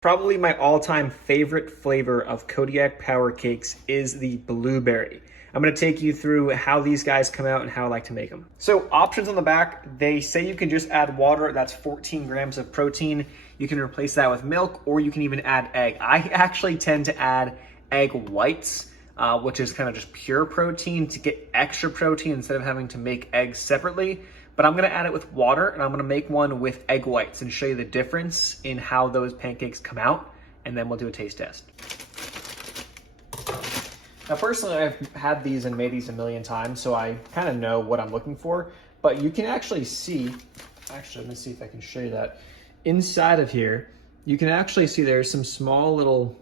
Probably my all-time favorite flavor of Kodiak Power Cakes is the blueberry. I'm going to take you through how these guys come out and how I like to make them. So options on the back, they say you can just add water. That's 14 grams of protein. You can replace that with milk, or you can even add egg. I actually tend to add egg whites, which is kind of just pure protein to get extra protein instead of having to make eggs separately. But I'm gonna add it with water, and I'm gonna make one with egg whites and show you the difference in how those pancakes come out, and then we'll do a taste test. Now personally, I've had these and made these a million times, so I kind of know what I'm looking for, but you can actually see, let me see if I can show you that. Inside of here, you can actually see there's some small little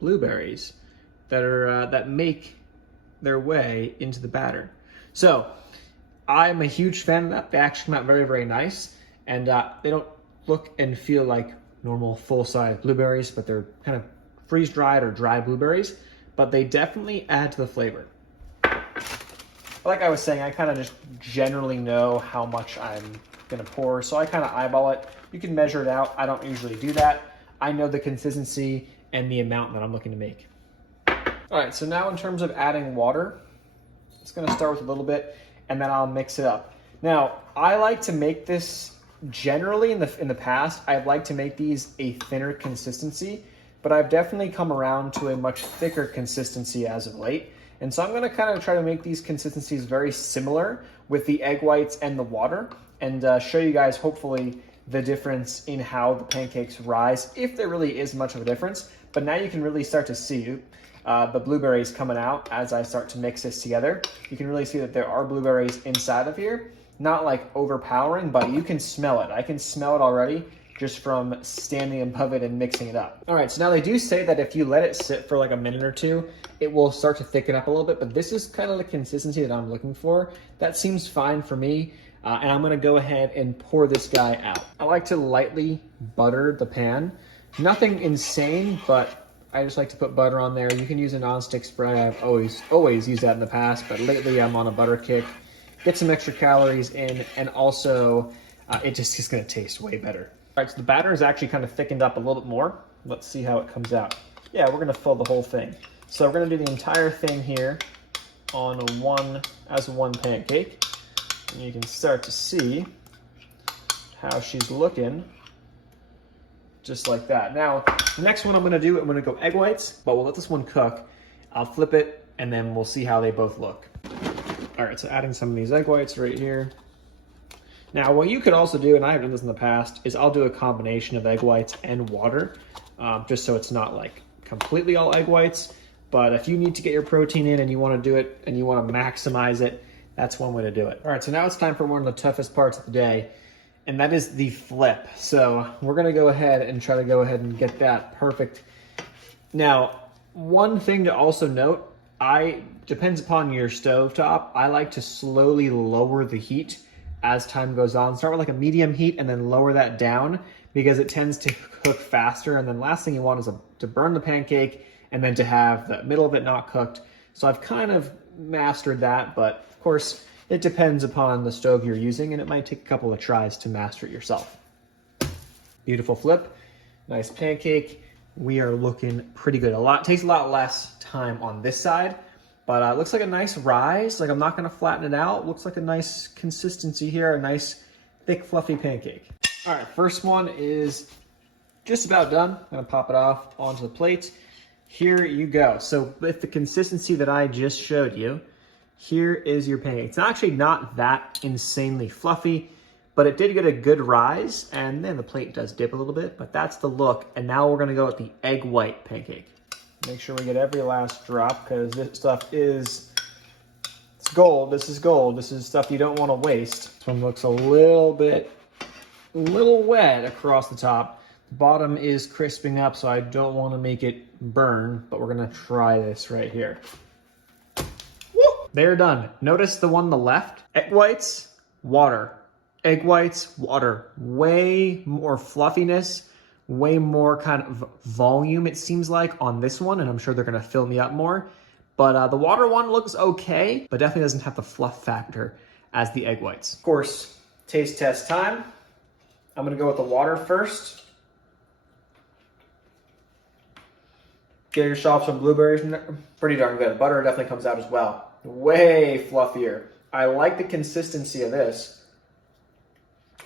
blueberries that are that make their way into the batter. So I'm a huge fan of that. They actually come out very, very nice, and they don't look and feel like normal full-size blueberries, but they're kind of freeze-dried or dry blueberries, but they definitely add to the flavor. Like I was saying, I kind of just generally know how much I'm gonna pour, so I kind of eyeball it. You can measure it out. I don't usually do that. I know the consistency and the amount that I'm looking to make. All right, so now in terms of adding water, it's gonna start with a little bit, and then I'll mix it up. Now, I like to make this generally in the past, I'd like to make these a thinner consistency, but I've definitely come around to a much thicker consistency as of late. And so I'm gonna kind of try to make these consistencies very similar with the egg whites and the water, and show you guys hopefully the difference in how the pancakes rise, if there really is much of a difference. But now you can really start to see the blueberries coming out as I start to mix this together. You can really see that there are blueberries inside of here, not like overpowering, but you can smell it. I can smell it already just from standing above it and mixing it up. All right, so now they do say that if you let it sit for like a minute or two, it will start to thicken up a little bit, but this is kind of the consistency that I'm looking for. That seems fine for me, and I'm gonna go ahead and pour this guy out. I like to lightly butter the pan. Nothing insane, but I just like to put butter on there. You can use a nonstick spread. I've always used that in the past, but lately I'm on a butter kick. Get some extra calories in, and also it just is gonna taste way better. All right, so the batter is actually kind of thickened up a little bit more. Let's see how it comes out. Yeah, we're gonna fill the whole thing. So we're gonna do the entire thing here on as one pancake. And you can start to see how she's looking. Just like that. Now, the next one I'm gonna go egg whites, but we'll let this one cook. I'll flip it, and then we'll see how they both look. All right, so adding some of these egg whites right here. Now, what you could also do, and I've done this in the past, is I'll do a combination of egg whites and water, just so it's not like completely all egg whites. But if you need to get your protein in and you wanna do it and you wanna maximize it, that's one way to do it. All right, so now it's time for one of the toughest parts of the day, and that is the flip. So we're gonna go ahead and try to get that perfect. Now, one thing to also note, depends upon your stovetop. I like to slowly lower the heat as time goes on. Start with like a medium heat and then lower that down, because it tends to cook faster. And then last thing you want is to burn the pancake and then to have the middle of it not cooked. So I've kind of mastered that, but of course, it depends upon the stove you're using, and it might take a couple of tries to master it yourself. Beautiful flip, nice pancake. We are looking pretty good. Takes a lot less time on this side, but it looks like a nice rise. Like, I'm not gonna flatten it out. Looks like a nice consistency here, a nice thick, fluffy pancake. All right, first one is just about done. I'm gonna pop it off onto the plate. Here you go. So with the consistency that I just showed you, here is your pancake. It's actually not that insanely fluffy, but it did get a good rise, and then the plate does dip a little bit, but that's the look. And now we're gonna go with the egg white pancake. Make sure we get every last drop, because this stuff it's gold. This is gold. This is stuff you don't wanna waste. This one looks a little wet across the top. The bottom is crisping up, so I don't wanna make it burn, but we're gonna try this right here. They're done. Notice the one on the left, egg whites, water. Egg whites, water. Way more fluffiness, way more kind of volume, it seems like, on this one, and I'm sure they're gonna fill me up more. But the water one looks okay, but definitely doesn't have the fluff factor as the egg whites. Of course, taste test time. I'm gonna go with the water first. Get yourself some blueberries in there. Pretty darn good. Butter definitely comes out as well. Way fluffier. I like the consistency of this.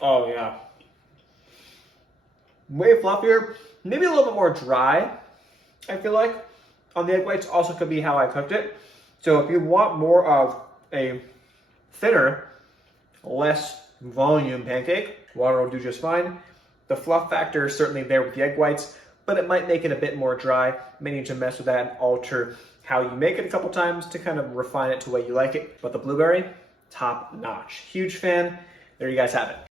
Oh yeah. Way fluffier. Maybe a little bit more dry, I feel like. On the egg whites also could be how I cooked it. So if you want more of a thinner, less volume pancake, water will do just fine. The fluff factor is certainly there with the egg whites, but it might make it a bit more dry. May need to mess with that and alter how you make it a couple times to kind of refine it to the way you like it. But the blueberry, top notch. Huge fan. There you guys have it.